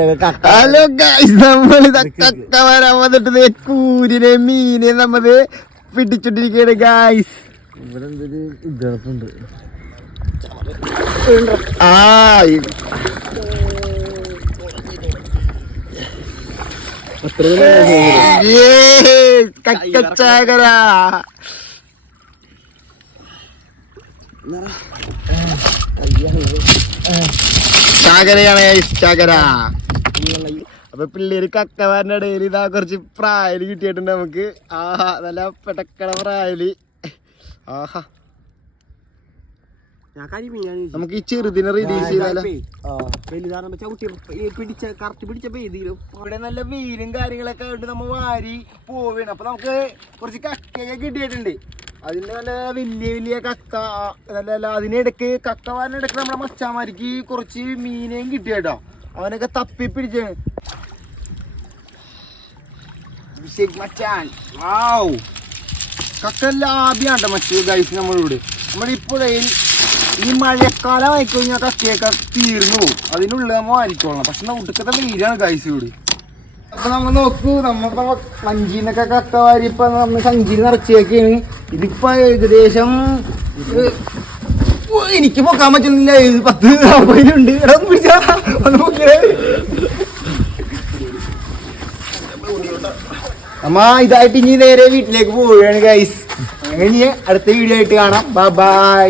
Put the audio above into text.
Hello guys, നമ്മളിതാ കക്ക വരാൻ വന്നിട്ട് കൂരിനെ മീനെ നമ്മള് പിടിച്ചോണ്ടിരിക്കുകയാണ് ഗൈസ്. ഇവിടെ എന്തൊരു ഇതപ്പുണ്ട്. കക്കച്ചാകര ചാകരയാണ് ചാകര. അപ്പൊ പിള്ളേര് കക്കവാരന്റെ ഇടയിൽ ഇതാ കുറച്ച് പ്രായല് കിട്ടിയിട്ടുണ്ട് നമുക്ക്. ആഹാ, നല്ല പെടക്കട പ്രായല്. ആഹാ, നമുക്ക് ഈ ചെറുതിനെ റിലീസ് ചെയ്താലോ. ഇവിടെ നല്ല വെയിലും കാര്യങ്ങളൊക്കെ ആയിട്ട് നമ്മ വാരി പോവുകയാണ്. അപ്പൊ നമുക്ക് കുറച്ച് കക്കയൊക്കെ കിട്ടിയിട്ടുണ്ട്. അതിന്റെ നല്ല വലിയ വലിയ കക്ക, നല്ല അതിനിടക്ക് കക്കവാരനിടക്ക് നമ്മളെ മച്ചാമാർക്ക് കുറച്ച് മീനേയും കിട്ടിയേട്ടോ. അവനൊക്കെ തപ്പി പിടിച്ചാണ് മച്ചാൻ. വാവ്, കക്ക ലാഭ്യാണ്ടോ മറ്റു ഗൈസ്. നമ്മളിവിടെ നമ്മളിപ്പോൾ ഈ മഴക്കാലം ആയിക്കഴിഞ്ഞാൽ കക്കയൊക്കെ തീർന്നു പോകും. അതിനുള്ളിൽ നമ്മൾ വാരിക്കോളണം. പക്ഷെ ഒടുക്കത്തെ വെയിലാണ് ഗൈസ് ഇവിടെ. അപ്പൊ നമ്മൾ നോക്കൂ, നമ്മളിപ്പോ വഞ്ചിന്നൊക്കെ കക്ക വാരി ഇപ്പൊ നമ്മൾ സഞ്ചിയിൽ നിറച്ചേക്കാണ്. ഇതിപ്പോ ഏകദേശം എനിക്ക് പൊക്കാൻ പറ്റുന്നില്ല. 10-40 അമ്മ ഇതായിട്ട് ഇനി നേരെ വീട്ടിലേക്ക് പോവുകയാണ് ഗൈസ്. അങ്ങനെ അടുത്ത വീഡിയോ ആയിട്ട് കാണാം. Bye bye.